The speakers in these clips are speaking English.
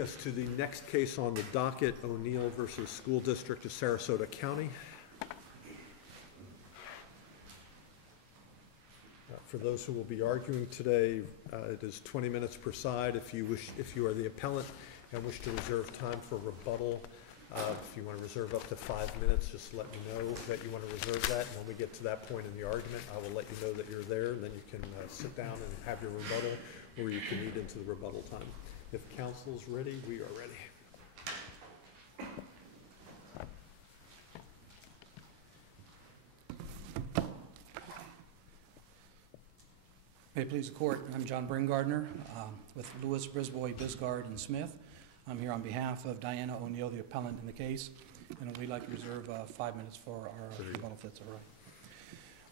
take us to the next case on the docket, O'Neill versus School District of Sarasota County. For those who will be arguing today, it is 20 minutes per side. If you are the appellant and wish to reserve time for rebuttal, if you want to reserve up to 5 minutes, just let me know that you want to reserve that. And when we get to that point in the argument, I will let you know that you're there, and then you can sit down and have your rebuttal, or you can eat into the rebuttal time. If council's ready, we are ready. May it please the court, I'm John Bringardner with Lewis, Brisbois, Bisgard, and Smith. I'm here on behalf of Diana O'Neill, the appellant in the case, and we'd like to reserve 5 minutes for our rebuttal, if that's all right.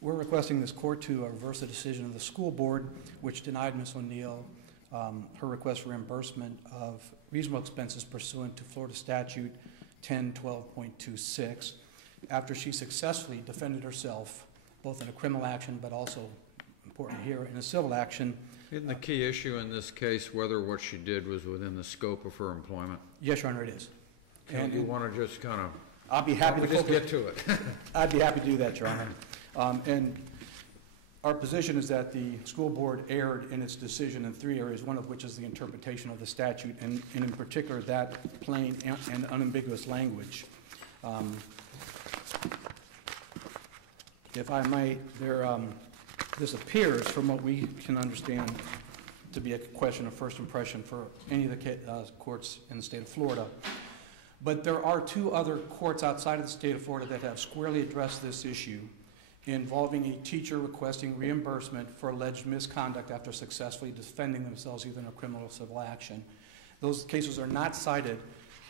We're requesting this court to reverse the decision of the school board, which denied Ms. O'Neill her request for reimbursement of reasonable expenses pursuant to Florida Statute 1012.26 after she successfully defended herself both in a criminal action but also, important here, in a civil action. Isn't the key issue in this case whether what she did was within the scope of her employment? Yes, Your Honor, it is. And you want to just kind of... I'll be happy to just get to it. I'd be happy to do that, Your Honor. And our position is that the school board erred in its decision in 3 areas, one of which is the interpretation of the statute, and in particular that plain and unambiguous language. If I might, this appears, from what we can understand, to be a question of first impression for any of the courts in the state of Florida. But there are 2 other courts outside of the state of Florida that have squarely addressed this issue, involving a teacher requesting reimbursement for alleged misconduct after successfully defending themselves either in a criminal or civil action. Those cases are not cited,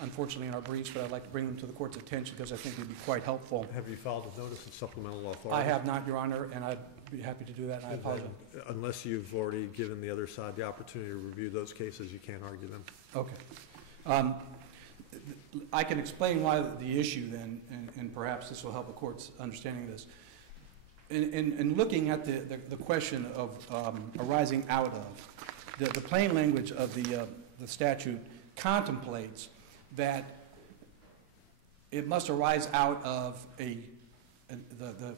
unfortunately, in our briefs, but I'd like to bring them to the court's attention because I think they'd be quite helpful. Have you filed a notice of supplemental authority? I have not, Your Honor, and I'd be happy to do that, and I apologize. Unless you've already given the other side the opportunity to review those cases, you can't argue them. Okay. I can explain why the issue then, and perhaps this will help the court's understanding of this. In looking at the question of arising out of, the plain language of the statute contemplates that it must arise out of the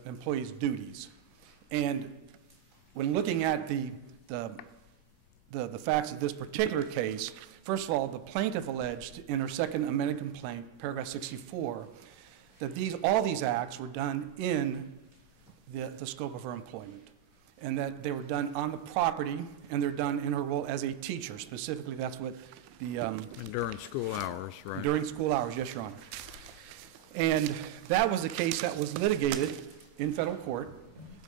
employee's duties. And when looking at the facts of this particular case, first of all, the plaintiff alleged in her second amended complaint, paragraph 64, that all these acts were done in the scope of her employment, and that they were done on the property, and they're done in her role as a teacher. Specifically, that's what the... and during school hours, right? During school hours, yes, Your Honor. And that was the case that was litigated in federal court,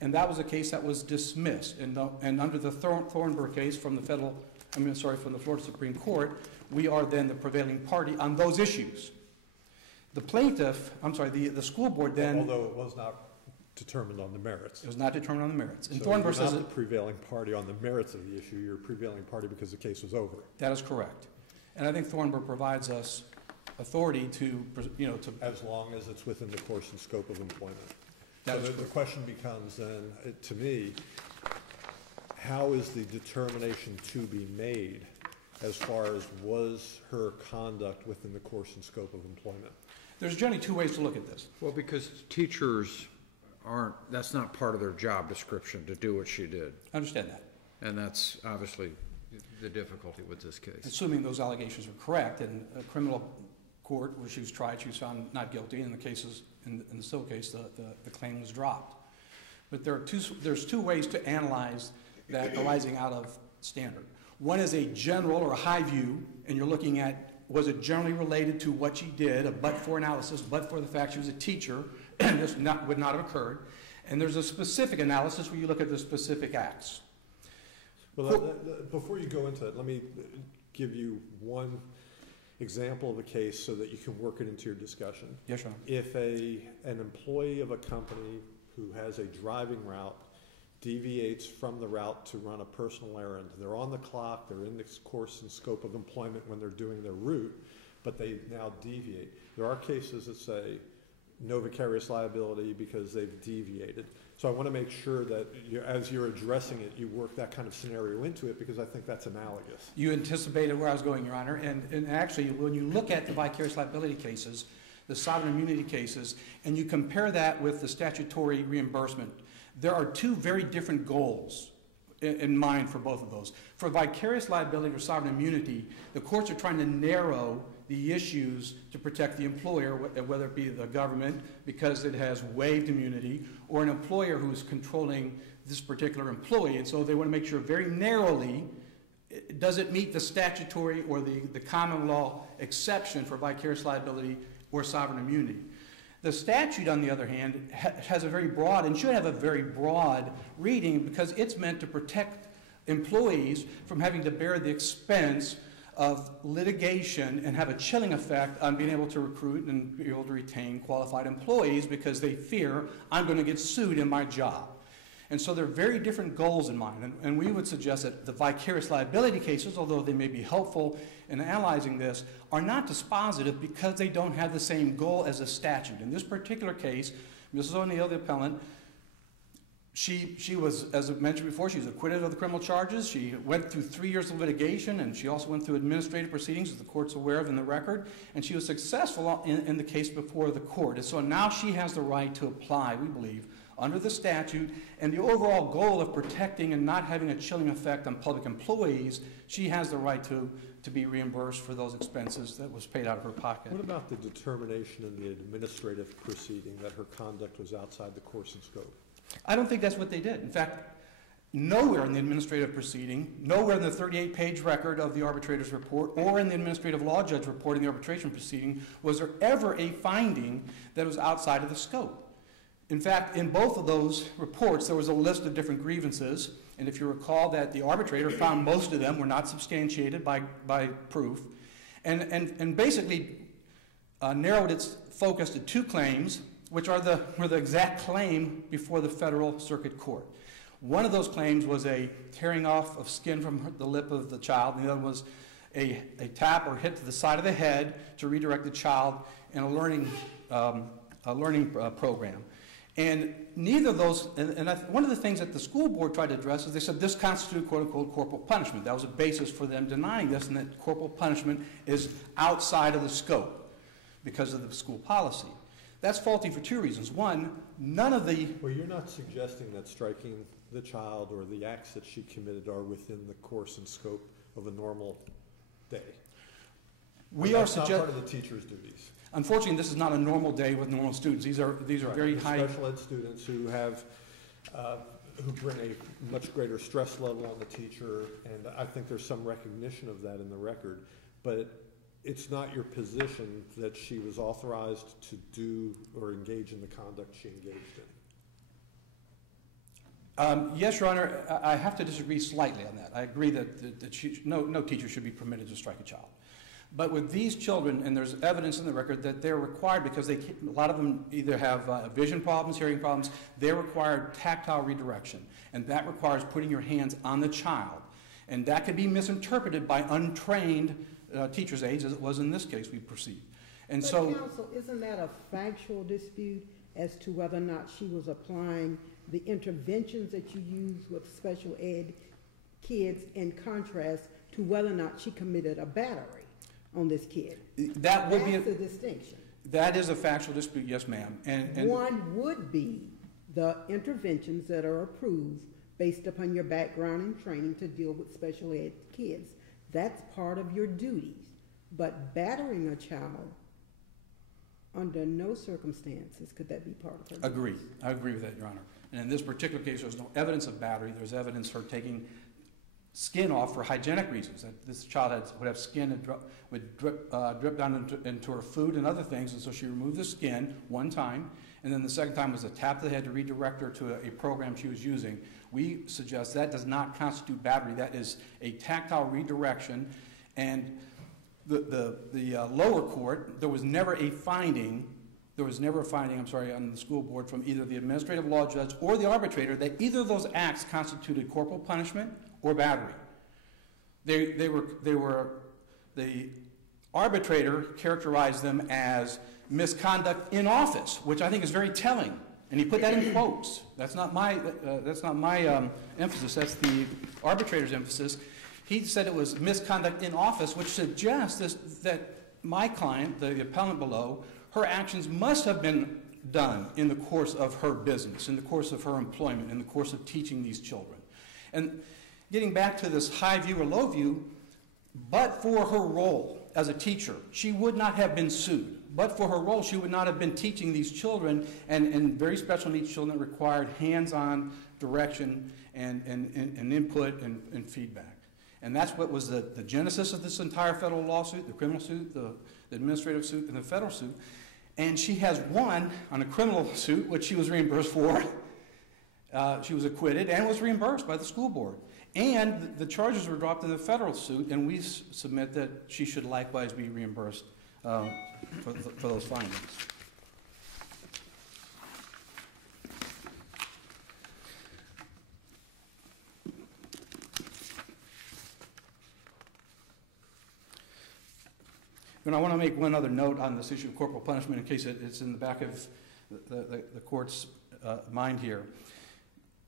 and that was a case that was dismissed. And under the Thornburg case from the from the Florida Supreme Court, we are then the prevailing party on those issues. The plaintiff, the school board then... Although it was not determined on the merits. It was not determined on the merits. And so Thornburg you're not the prevailing party on the merits of the issue. You're a prevailing party because the case was over. That is correct. And I think Thornburg provides us authority to, As long as it's within the course and scope of employment. So the question becomes then, to me, how is the determination to be made as far as was her conduct within the course and scope of employment? There's generally 2 ways to look at this. Well, because teachers that's not part of their job description to do what she did. I understand that. And that's obviously the difficulty with this case. Assuming those allegations are correct, in a criminal court where she was tried, she was found not guilty. In the cases, in the civil case, the claim was dropped. But there's 2 ways to analyze that arising out of standard. One is a general or a high view, and you're looking at, was it generally related to what she did, a but-for analysis, but for the fact she was a teacher, and this would not have occurred. And there's a specific analysis where you look at the specific acts. Well, before you go into it, let me give you one example of a case so that you can work it into your discussion. Yes, Your Honor. If an employee of a company who has a driving route deviates from the route to run a personal errand, they're on the clock, they're in the course and scope of employment when they're doing their route, but they now deviate. There are cases that say no vicarious liability because they've deviated. So I want to make sure that as you're addressing it, you work that kind of scenario into it, because I think that's analogous. You anticipated where I was going, Your Honor, and actually, when you look at the vicarious liability cases, the sovereign immunity cases, and you compare that with the statutory reimbursement, there are two very different goals in mind for both of those. For vicarious liability or sovereign immunity, the courts are trying to narrow the issues to protect the employer, whether it be the government because it has waived immunity, or an employer who is controlling this particular employee. And so they want to make sure very narrowly, does it meet the statutory or the common law exception for vicarious liability or sovereign immunity. The statute, on the other hand, has a very broad, and should have a very broad reading, because it's meant to protect employees from having to bear the expense of litigation and have a chilling effect on being able to recruit and be able to retain qualified employees, because they fear, I'm going to get sued in my job. And so there are very different goals in mind, and we would suggest that the vicarious liability cases, although they may be helpful in analyzing this, are not dispositive because they don't have the same goal as a statute. In this particular case, Mrs. O'Neill, the appellant, she was, as I mentioned before, she was acquitted of the criminal charges. She went through 3 years of litigation, and she also went through administrative proceedings, as the court's aware of in the record, and she was successful in the case before the court. And so now she has the right to apply, we believe, under the statute, and the overall goal of protecting and not having a chilling effect on public employees, she has the right to be reimbursed for those expenses that was paid out of her pocket. What about the determination in the administrative proceeding that her conduct was outside the course and scope? I don't think that's what they did. In fact, nowhere in the administrative proceeding, nowhere in the 38-page record of the arbitrator's report, or in the administrative law judge report in the arbitration proceeding, was there ever a finding that was outside of the scope. In fact, in both of those reports, there was a list of different grievances, and if you recall that the arbitrator found most of them were not substantiated by proof, and basically narrowed its focus to two claims, which were the exact claim before the Federal Circuit Court. One of those claims was a tearing off of skin from the lip of the child, and the other was a tap or hit to the side of the head to redirect the child in a learning program. And neither of those, one of the things that the school board tried to address is they said this constituted quote-unquote corporal punishment. That was a basis for them denying this, and that corporal punishment is outside of the scope because of the school policy. That's faulty for two reasons. One, none of the... Well, you're not suggesting that striking the child or the acts that she committed are within the course and scope of a normal day. That's not part of the teacher's duties. Unfortunately, this is not a normal day with normal students. These are right. Very high... Special ed students who have, who bring a much greater stress level on the teacher, and I think there's some recognition of that in the record, but it's not your position that she was authorized to do or engage in the conduct she engaged in. Yes, Your Honor, I have to disagree slightly on that. I agree that no teacher should be permitted to strike a child. But with these children, and there's evidence in the record that they're required, because a lot of them either have vision problems, hearing problems, they're required tactile redirection. And that requires putting your hands on the child. And that can be misinterpreted by untrained teacher's aides, as it was in this case, we perceive. And so, counsel, isn't that a factual dispute as to whether or not she was applying the interventions that you use with special ed kids in contrast to whether or not she committed a battery on this kid? That would be a distinction. That is a factual dispute, yes, ma'am. And one would be the interventions that are approved based upon your background and training to deal with special ed kids. That's part of your duties. But battering a child, under no circumstances could that be part of her duties. Agree. I agree with that, Your Honor. And in this particular case, there's no evidence of battery. There's evidence of her taking skin off for hygienic reasons. That this child would have skin that would drip down into her food and other things, and so she removed the skin one time, and then the second time was a tap to the head to redirect her to a program she was using. We suggest that does not constitute battery. That is a tactile redirection, and the lower court, there was never a finding, on the school board from either the administrative law judge or the arbitrator that either of those acts constituted corporal punishment or battery. The arbitrator characterized them as misconduct in office, which I think is very telling. And he put that in quotes. That's not my emphasis. That's the arbitrator's emphasis. He said it was misconduct in office, which suggests that my client, the appellant below, her actions must have been done in the course of her business, in the course of her employment, in the course of teaching these children. And getting back to this high view or low view, but for her role as a teacher, she would not have been sued. But for her role, she would not have been teaching these children, and very special needs children that required hands-on direction and input and feedback. And that's what was the genesis of this entire federal lawsuit, the criminal suit, the administrative suit, and the federal suit. And she has won on a criminal suit, which she was reimbursed for. She was acquitted and was reimbursed by the school board. And the charges were dropped in the federal suit, and we submit that she should likewise be reimbursed for those findings. And I want to make one other note on this issue of corporal punishment in case it's in the back of the court's mind here.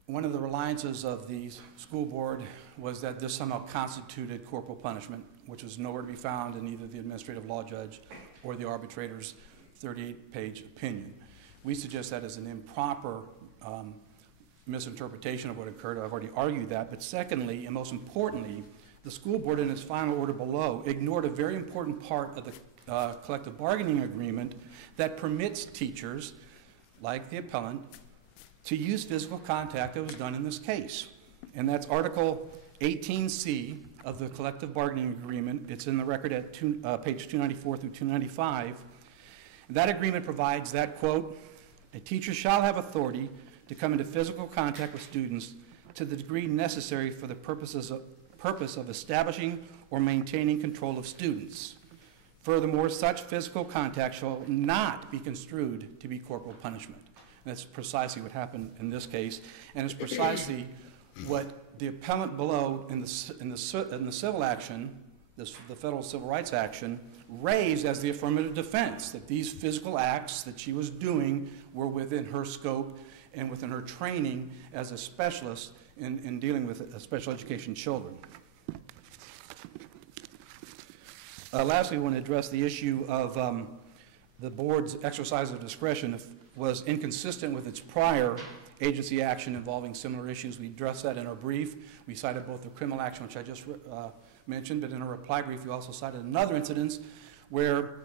One of the reliances of the school board was that this somehow constituted corporal punishment, which was nowhere to be found in either the administrative law judge or the arbitrator's 38-page opinion. We suggest that as an improper misinterpretation of what occurred. I've already argued that. But secondly, and most importantly, the school board in its final order below ignored a very important part of the collective bargaining agreement that permits teachers, like the appellant, to use physical contact that was done in this case. And that's Article 18C of the collective bargaining agreement. It's in the record at page 294 through 295. That agreement provides that, quote, a teacher shall have authority to come into physical contact with students to the degree necessary for the purpose of establishing or maintaining control of students. Furthermore, such physical contact shall not be construed to be corporal punishment. And that's precisely what happened in this case, and it's precisely what the appellant below in the civil action, the federal civil rights action, raised as the affirmative defense, that these physical acts that she was doing were within her scope and within her training as a specialist in dealing with special education children. Lastly, I want to address the issue of the board's exercise of discretion was inconsistent with its prior agency action involving similar issues. We addressed that in our brief. We cited both the criminal action, which I just mentioned, but in our reply brief we also cited another incident where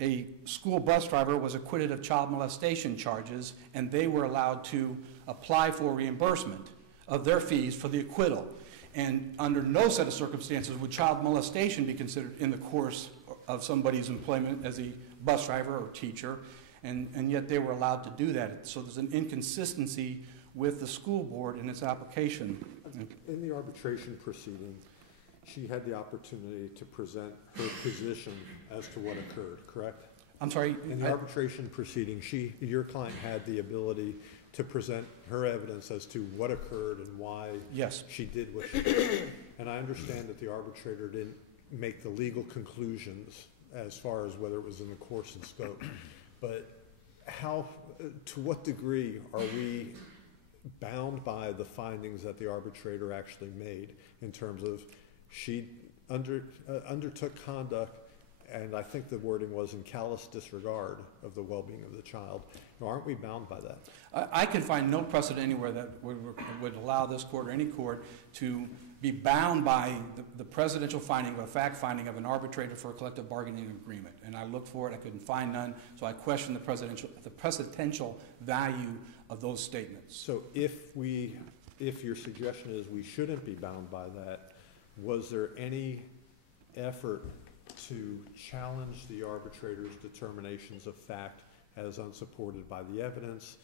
a school bus driver was acquitted of child molestation charges, and they were allowed to apply for reimbursement of their fees for the acquittal. And under no set of circumstances would child molestation be considered in the course of somebody's employment as a bus driver or teacher, and yet they were allowed to do that. So there's an inconsistency with the school board in its application. In the arbitration proceeding, she had the opportunity to present her position as to what occurred, correct? I'm sorry? In the arbitration proceeding, your client had the ability to present her evidence as to what occurred and why Yes. she did what she did. And I understand that the arbitrator didn't make the legal conclusions as far as whether it was in the course and scope. But to what degree are we bound by the findings that the arbitrator actually made in terms of she undertook conduct, and I think the wording was in callous disregard of the well-being of the child? Aren't we bound by that? I can find no precedent anywhere that would allow this court or any court to be bound by the presidential finding, a fact finding of an arbitrator for a collective bargaining agreement. And I looked for it, I couldn't find none, so I questioned the presidential value of those statements. So if your suggestion is we shouldn't be bound by that, was there any effort to challenge the arbitrator's determinations of fact as unsupported by the evidence,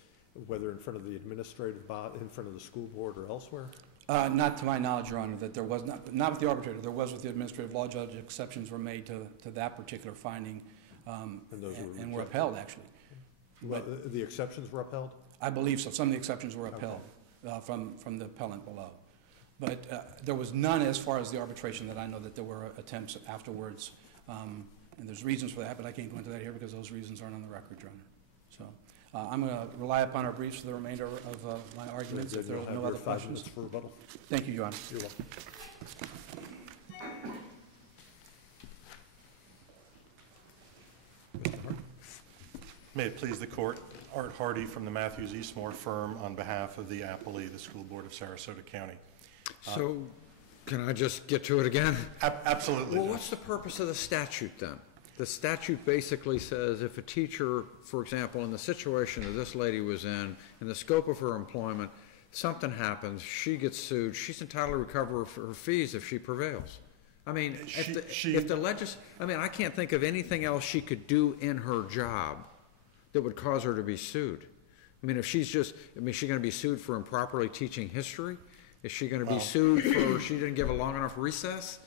whether in front of the administrative body, in front of the school board, or elsewhere? Not to my knowledge, Your Honor, that there was not with the arbitrator. There was with the administrative law judge. Exceptions were made to that particular finding, and were upheld, actually. But the exceptions were upheld? I believe so. Some of the exceptions were upheld from the appellant below. But there was none as far as the arbitration that I know that there were attempts afterwards. And there's reasons for that, but I can't go into that here because those reasons aren't on the record, Your Honor. So I'm going to rely upon our briefs for the remainder of my arguments if there You'll are have no your other 5 questions. minutes for rebuttal. Thank you, Your Honor. You're welcome. Mr. Hart. May it please the court, Art Hardy from the Matthews Eastmore firm on behalf of the appellee, the School Board of Sarasota County. So, can I just get to it again? Absolutely. Well, what's the purpose of the statute then? The statute basically says if a teacher, for example, in the situation that this lady was in the scope of her employment, something happens, she gets sued, she's entitled to recover her fees if she prevails. I mean, I can't think of anything else she could do in her job that would cause her to be sued. I mean, if she's just, is she going to be sued for improperly teaching history? Is she going to be sued for she didn't give a long enough recess?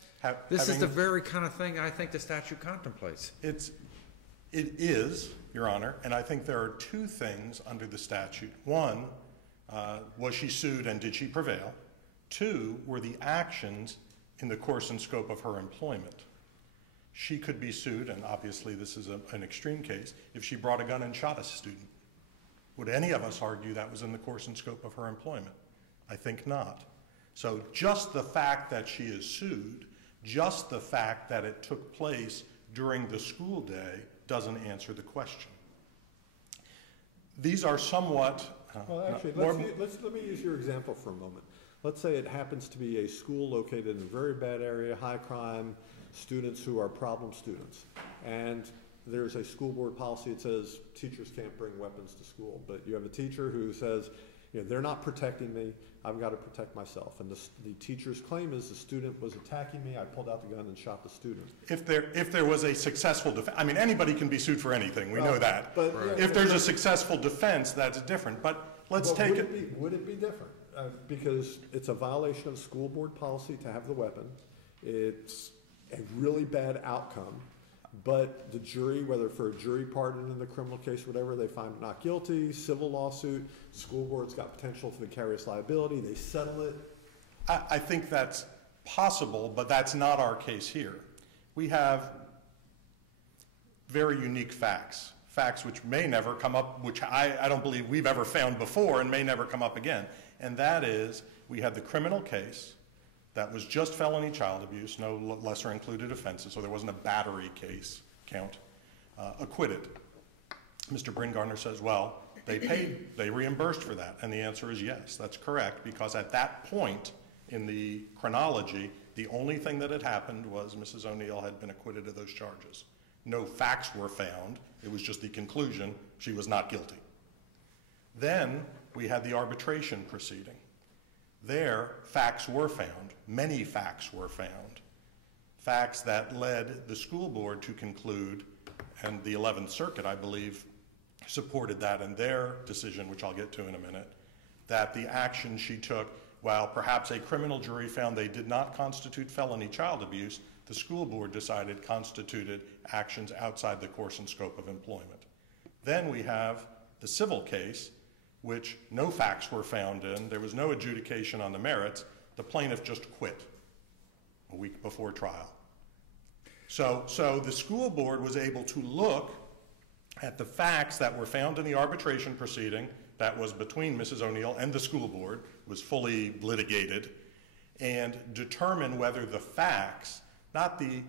This is the very kind of thing I think the statute contemplates. It is, Your Honor, and I think there are two things under the statute. One, was she sued and did she prevail? Two, were the actions in the course and scope of her employment. She could be sued, and obviously this is an extreme case, if she brought a gun and shot a student. Would any of us argue that was in the course and scope of her employment? I think not. So just the fact that she is sued, just the fact that it took place during the school day doesn't answer the question. These are somewhat... Well, actually, let me use your example for a moment. Let's say it happens to be a school located in a very bad area, high crime, students who are problem students. And there's a school board policy that says teachers can't bring weapons to school. But you have a teacher who says, they're not protecting me, I've got to protect myself. And the teacher's claim is the student was attacking me, I pulled out the gun and shot the student. If there was a successful defense, I mean, anybody can be sued for anything, we know that. But if there's a successful defense, that's different. But let's take it. Would it be different? Because it's a violation of school board policy to have the weapon. It's a really bad outcome. But the jury, whether for a jury pardon in the criminal case, whatever, they find not guilty, civil lawsuit, school board's got potential for vicarious liability, they settle it. I think that's possible, but that's not our case here. We have very unique facts which may never come up, which I don't believe we've ever found before and may never come up again. And that is, we had the criminal case that was just felony child abuse, no lesser included offenses, so there wasn't a battery case count, acquitted. Mr. Bringarner says, well, they reimbursed for that. And the answer is yes, that's correct, because at that point in the chronology, the only thing that had happened was Mrs. O'Neill had been acquitted of those charges. No facts were found. It was just the conclusion she was not guilty. Then we had the arbitration proceeding. There, facts were found. Many facts were found. Facts that led the school board to conclude, and the 11th Circuit, I believe, supported that in their decision, which I'll get to in a minute, that the action she took, while perhaps a criminal jury found they did not constitute felony child abuse, the school board decided constituted actions outside the course and scope of employment. Then we have the civil case, which no facts were found in. There was no adjudication on the merits. The plaintiff just quit a week before trial. So the school board was able to look at the facts that were found in the arbitration proceeding that was between Mrs. O'Neill and the school board, was fully litigated, and determine whether the facts, not the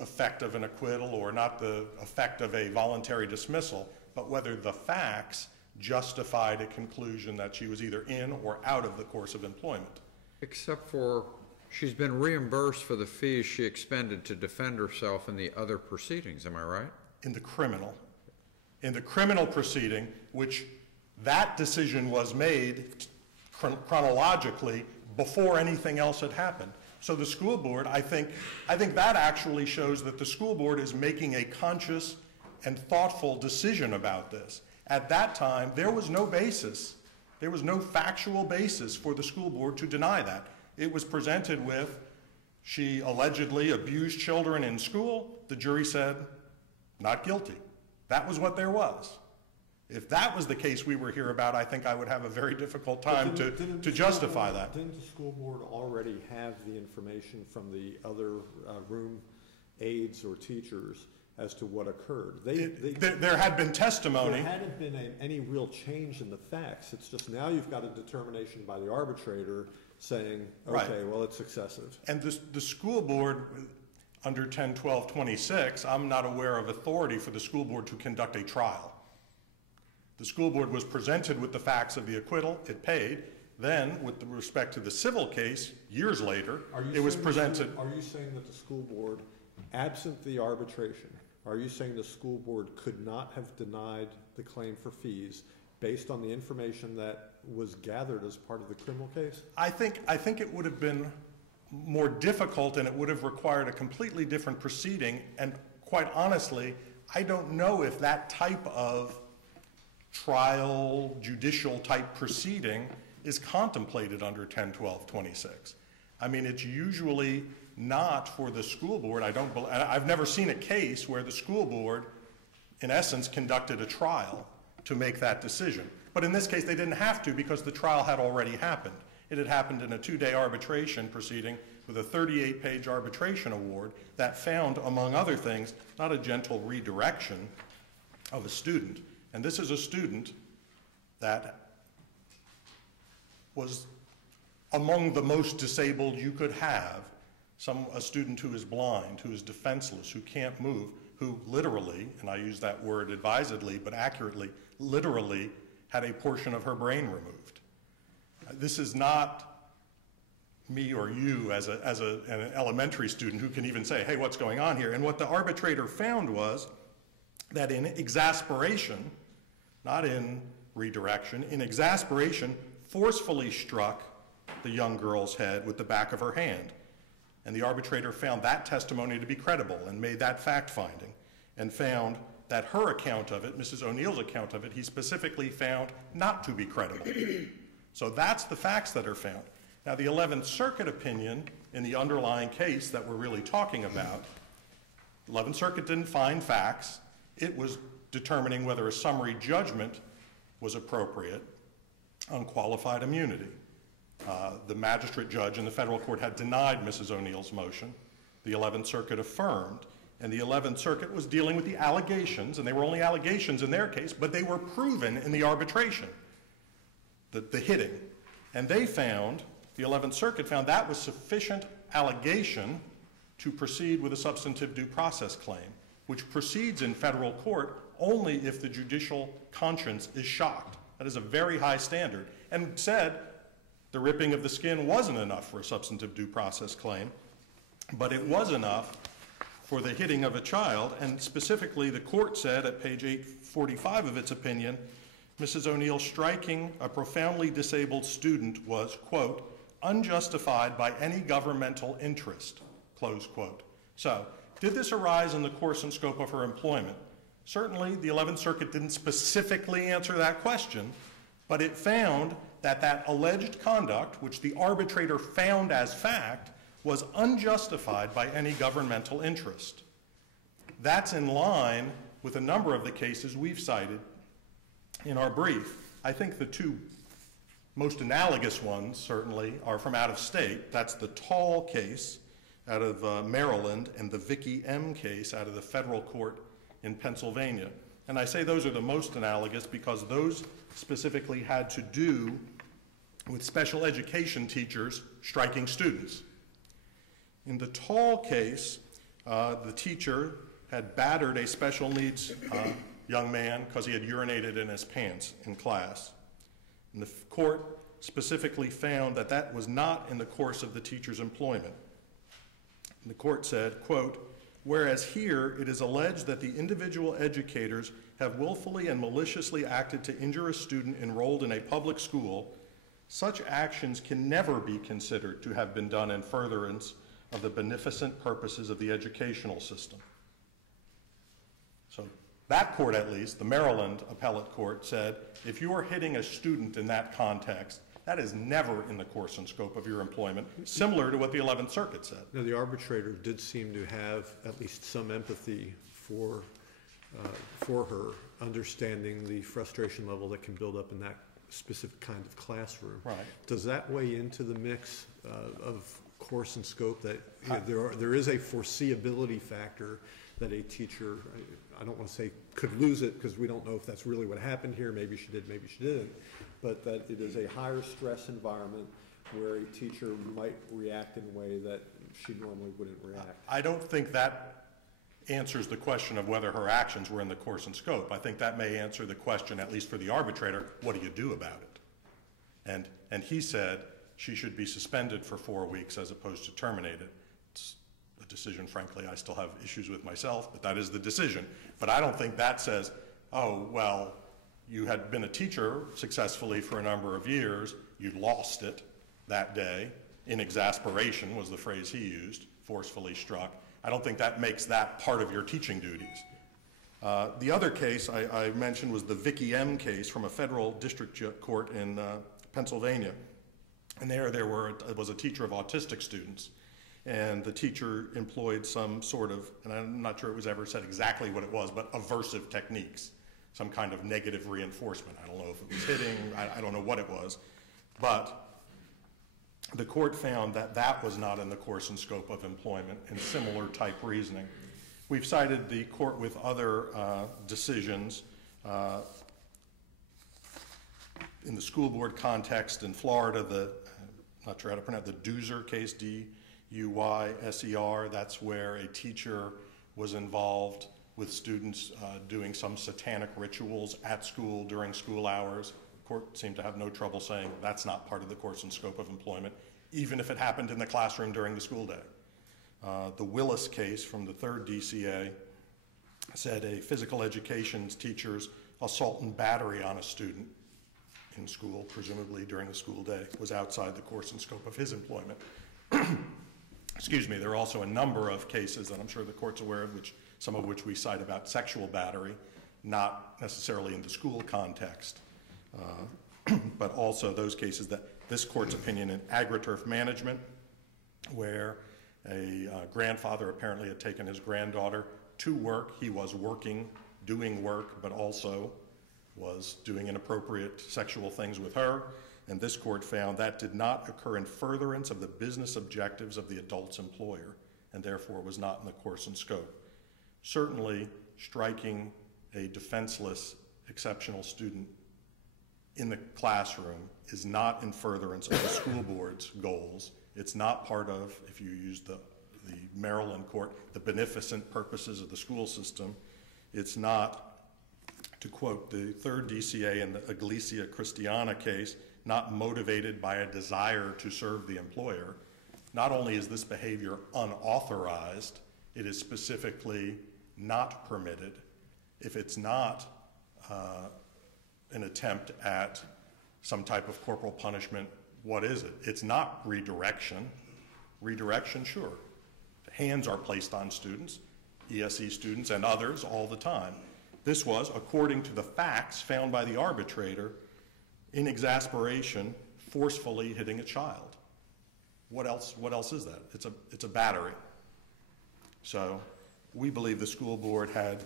effect of an acquittal or not the effect of a voluntary dismissal, but whether the facts justified a conclusion that she was either in or out of the course of employment. Except for she's been reimbursed for the fees she expended to defend herself in the other proceedings, am I right? In the criminal proceeding, which that decision was made chronologically before anything else had happened. So the school board, I think that actually shows that the school board is making a conscious and thoughtful decision about this. At that time, there was no basis, there was no factual basis for the school board to deny that. It was presented with, she allegedly abused children in school. The jury said, not guilty. That was what there was. If that was the case we were here about, I think I would have a very difficult time to justify that. Didn't the school board already have the information from the other room aides or teachers as to what occurred. There had been testimony. There hadn't been any real change in the facts. It's just now you've got a determination by the arbitrator saying, okay, Right. well, it's excessive. And the school board, under 101226, I'm not aware of authority for the school board to conduct a trial. The school board was presented with the facts of the acquittal, it paid. Then, with respect to the civil case, years later, it was presented. Are you saying that the school board, absent the arbitration, are you saying the school board could not have denied the claim for fees based on the information that was gathered as part of the criminal case? I think it would have been more difficult, and it would have required a completely different proceeding. And quite honestly, I don't know if that type of trial, judicial type proceeding is contemplated under 101226. I mean, it's usually not for the school board. I've never seen a case where the school board, in essence, conducted a trial to make that decision. But in this case, they didn't have to because the trial had already happened. It had happened in a 2-day arbitration proceeding with a 38-page arbitration award that found, among other things, not a gentle redirection of a student. And this is a student that was among the most disabled you could have. A student who is blind, who is defenseless, who can't move, who literally, and I use that word advisedly but accurately, literally had a portion of her brain removed. This is not me or you as an elementary student who can even say, hey, what's going on here? And what the arbitrator found was that in exasperation, not in redirection, in exasperation, forcefully struck the young girl's head with the back of her hand. And the arbitrator found that testimony to be credible and made that fact finding and found that her account of it, Mrs. O'Neill's account of it, he specifically found not to be credible. So that's the facts that are found. Now, the 11th Circuit opinion in the underlying case that we're really talking about, the 11th Circuit didn't find facts. It was determining whether a summary judgment was appropriate on qualified immunity. The magistrate judge in the federal court had denied Mrs. O'Neill's motion. The 11th Circuit affirmed, and the 11th Circuit was dealing with the allegations, and they were only allegations in their case, but they were proven in the arbitration, the hitting. And they found, the 11th Circuit found that was sufficient allegation to proceed with a substantive due process claim, which proceeds in federal court only if the judicial conscience is shocked. That is a very high standard, and said the ripping of the skin wasn't enough for a substantive due process claim, but it was enough for the hitting of a child. And specifically, the court said at page 845 of its opinion, Mrs. O'Neill striking a profoundly disabled student was, quote, unjustified by any governmental interest, close quote. So, did this arise in the course and scope of her employment? Certainly, the 11th Circuit didn't specifically answer that question, but it found that that alleged conduct, which the arbitrator found as fact, was unjustified by any governmental interest. That's in line with a number of the cases we've cited in our brief. I think the two most analogous ones, certainly, are from out of state. That's the Tall case out of Maryland and the Vicky M case out of the federal court in Pennsylvania. And I say those are the most analogous because those specifically had to do with special education teachers striking students. In the Tall case, the teacher had battered a special needs young man because he had urinated in his pants in class. And the court specifically found that that was not in the course of the teacher's employment. And the court said, quote, whereas here it is alleged that the individual educators have willfully and maliciously acted to injure a student enrolled in a public school, such actions can never be considered to have been done in furtherance of the beneficent purposes of the educational system. So that court, at least, the Maryland appellate court, said if you are hitting a student in that context, that is never in the course and scope of your employment, similar to what the 11th Circuit said. Now, the arbitrator did seem to have at least some empathy for her, understanding the frustration level that can build up in that specific kind of classroom. Right. Does that weigh into the mix of course and scope that there is a foreseeability factor that a teacher, I don't want to say could lose it, because we don't know if that's really what happened here, maybe she did, maybe she didn't, but that it is a higher stress environment where a teacher might react in a way that she normally wouldn't react. I don't think that answers the question of whether her actions were in the course and scope. I think that may answer the question, at least for the arbitrator, what do you do about it? And he said she should be suspended for 4 weeks as opposed to terminated. It's a decision, frankly, I still have issues with myself, but that is the decision. But I don't think that says, oh, well, you had been a teacher successfully for a number of years, you lost it that day, in exasperation was the phrase he used, forcefully struck. I don't think that makes that part of your teaching duties. The other case I mentioned was the Vicky M. case from a federal district court in Pennsylvania. And there was a teacher of autistic students. And the teacher employed some sort of, and I'm not sure it was ever said exactly what it was, but aversive techniques, some kind of negative reinforcement. I don't know if it was hitting, I don't know what it was. But the court found that that was not in the course and scope of employment, and similar type reasoning. We've cited the court with other decisions in the school board context in Florida, not sure how to pronounce the Duyser case, D-U-Y-S-E-R. That's where a teacher was involved with students doing some satanic rituals at school during school hours. Court seemed to have no trouble saying that's not part of the course and scope of employment, even if it happened in the classroom during the school day. The Willis case from the 3rd DCA said a physical education teacher's assault and battery on a student in school, presumably during the school day, was outside the course and scope of his employment. Excuse me, there are also a number of cases that I'm sure the court's aware of, some of which we cite about sexual battery, not necessarily in the school context. But also those cases that this court's opinion in agri-turf management, where a grandfather apparently had taken his granddaughter to work. He was working, doing work, but also was doing inappropriate sexual things with her. And this court found that did not occur in furtherance of the business objectives of the adult's employer, and therefore was not in the course and scope. Certainly, striking a defenseless, exceptional student in the classroom is not in furtherance of the school board's goals. It's not part of, if you use the Maryland court, the beneficent purposes of the school system. It's not, to quote the 3rd DCA in the Iglesia Christiana case, not motivated by a desire to serve the employer. Not only is this behavior unauthorized, it is specifically not permitted. If it's not an attempt at some type of corporal punishment, what is it? It's not redirection. Redirection, sure. Hands are placed on students, ESE students and others all the time. This was, according to the facts found by the arbitrator, in exasperation, forcefully hitting a child. What else is that? It's a battery. So we believe the school board had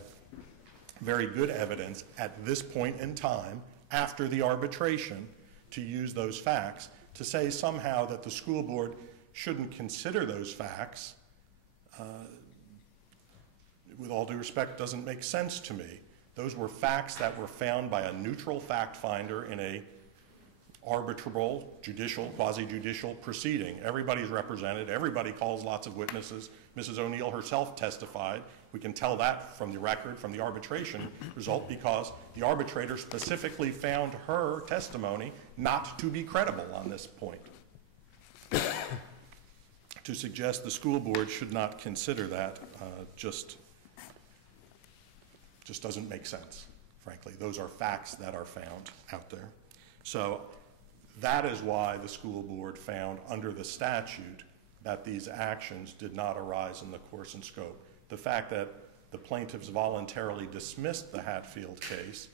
very good evidence at this point in time, after the arbitration, to use those facts. To say somehow that the school board shouldn't consider those facts, with all due respect, doesn't make sense to me. Those were facts that were found by a neutral fact finder in a arbitrable, judicial, quasi-judicial proceeding. Everybody's represented, everybody calls lots of witnesses. Mrs. O'Neill herself testified. We can tell that from the record, from the arbitration result, because the arbitrator specifically found her testimony not to be credible on this point. To suggest the school board should not consider that just doesn't make sense, frankly. Those are facts that are found out there. So that is why the school board found under the statute that these actions did not arise in the course and scope. The fact that the plaintiffs voluntarily dismissed the Hatfield case,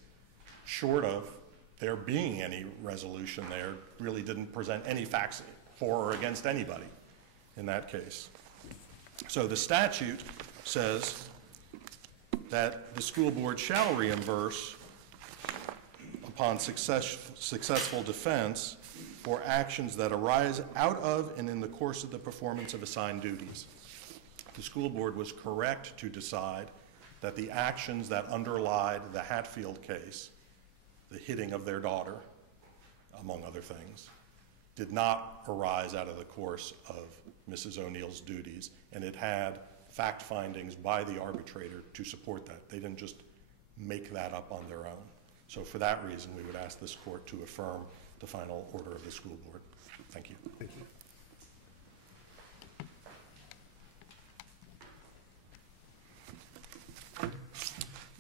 short of there being any resolution there, really didn't present any facts for or against anybody in that case. So the statute says that the school board shall reimburse upon successful defense for actions that arise out of and in the course of the performance of assigned duties. the school board was correct to decide that the actions that underlied the Hatfield case, the hitting of their daughter, among other things, did not arise out of the course of Mrs. O'Neill's duties, and it had fact findings by the arbitrator to support that. They didn't just make that up on their own. So for that reason, we would ask this court to affirm the final order of the school board. Thank you. Thank you.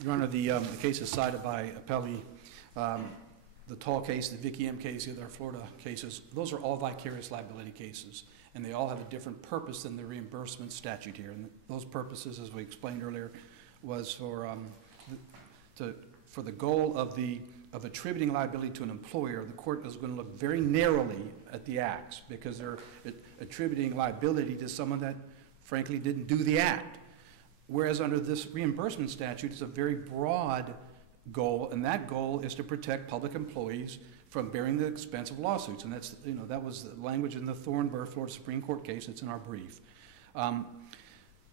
Your Honor, the cases cited by appellee, the Tall case, the Vicky M case, the other Florida cases, those are all vicarious liability cases, and they all have a different purpose than the reimbursement statute here. And those purposes, as we explained earlier, was for the goal of attributing liability to an employer. The court is going to look very narrowly at the acts because they're attributing liability to someone that, frankly, didn't do the act. Whereas under this reimbursement statute, it's a very broad goal, and that goal is to protect public employees from bearing the expense of lawsuits. And that's, that was the language in the Thornburg Florida Supreme Court case. It's in our brief.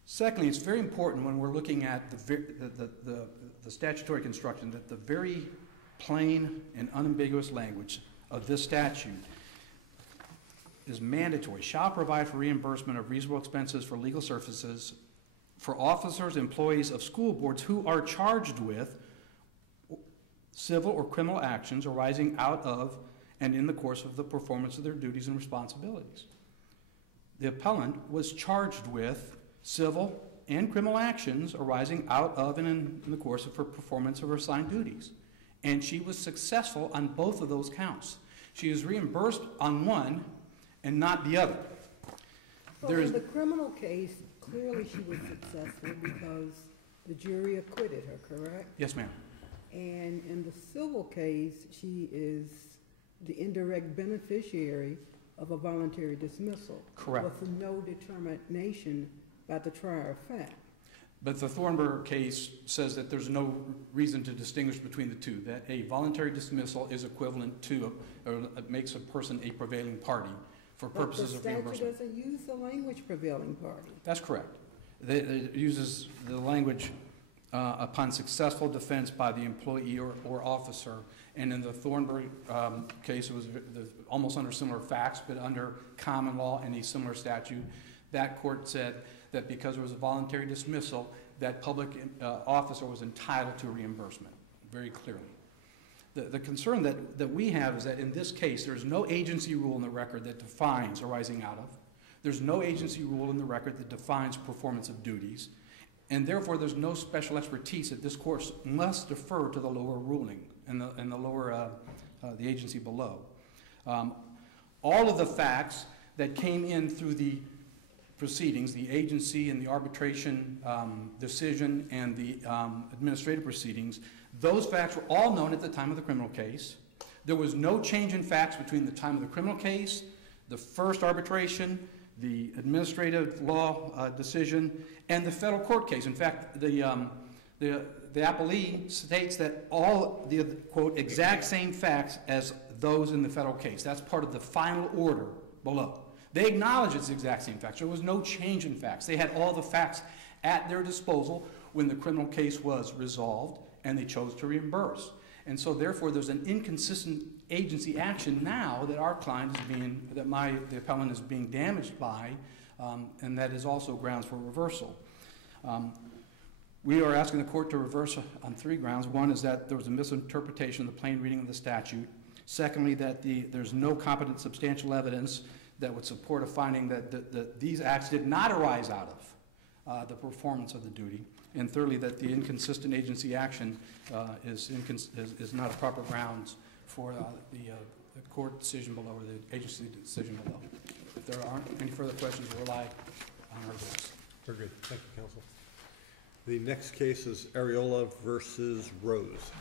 Secondly, it's very important when we're looking at the statutory construction that the very plain and unambiguous language of this statute is mandatory. Shall provide for reimbursement of reasonable expenses for legal services for officers, employees of school boards who are charged with civil or criminal actions arising out of and in the course of the performance of their duties and responsibilities. The appellant was charged with civil and criminal actions arising out of and in the course of her performance of her assigned duties. And she was successful on both of those counts. She is reimbursed on one and not the other. Well, in the criminal case, clearly she was successful because the jury acquitted her, correct? Yes, ma'am. And in the civil case, she is the indirect beneficiary of a voluntary dismissal. Correct. With no determination by the trier of fact. But the Thornburg case says that there's no reason to distinguish between the two, that a voluntary dismissal is equivalent to, or makes a person a prevailing party for purposes of reimbursement. But the statute doesn't use the language prevailing party. That's correct. It uses the language upon successful defense by the employee or officer. And in the Thornburg case, it was almost under similar facts, but under common law and a similar statute. That court said that because it was a voluntary dismissal, that public officer was entitled to a reimbursement, very clearly. The concern that we have is that in this case, there's no agency rule in the record that defines arising out of. There's no agency rule in the record that defines performance of duties. And therefore, there's no special expertise that this court must defer to the lower ruling and the lower, the agency below. All of the facts that came in through the proceedings, the agency and the arbitration decision and the administrative proceedings, those facts were all known at the time of the criminal case. There was no change in facts between the time of the criminal case, the first arbitration, the administrative law decision, and the federal court case. In fact, the appellee states that all the, quote, exact same facts as those in the federal case. That's part of the final order below. They acknowledge it's the exact same facts. There was no change in facts. They had all the facts at their disposal when the criminal case was resolved, and they chose to reimburse. And so therefore, there's an inconsistent agency action now that our client is being, that the appellant is being damaged by, and that is also grounds for reversal. We are asking the court to reverse on three grounds. One is that there was a misinterpretation of the plain reading of the statute. Secondly, that there's no competent substantial evidence that would support a finding that these acts did not arise out of the performance of the duty. And thirdly, that the inconsistent agency action is not a proper grounds for the court decision below or the agency decision below. If there aren't any further questions, we'll rely on our votes. Very good. Thank you, counsel. The next case is Areola versus Rose.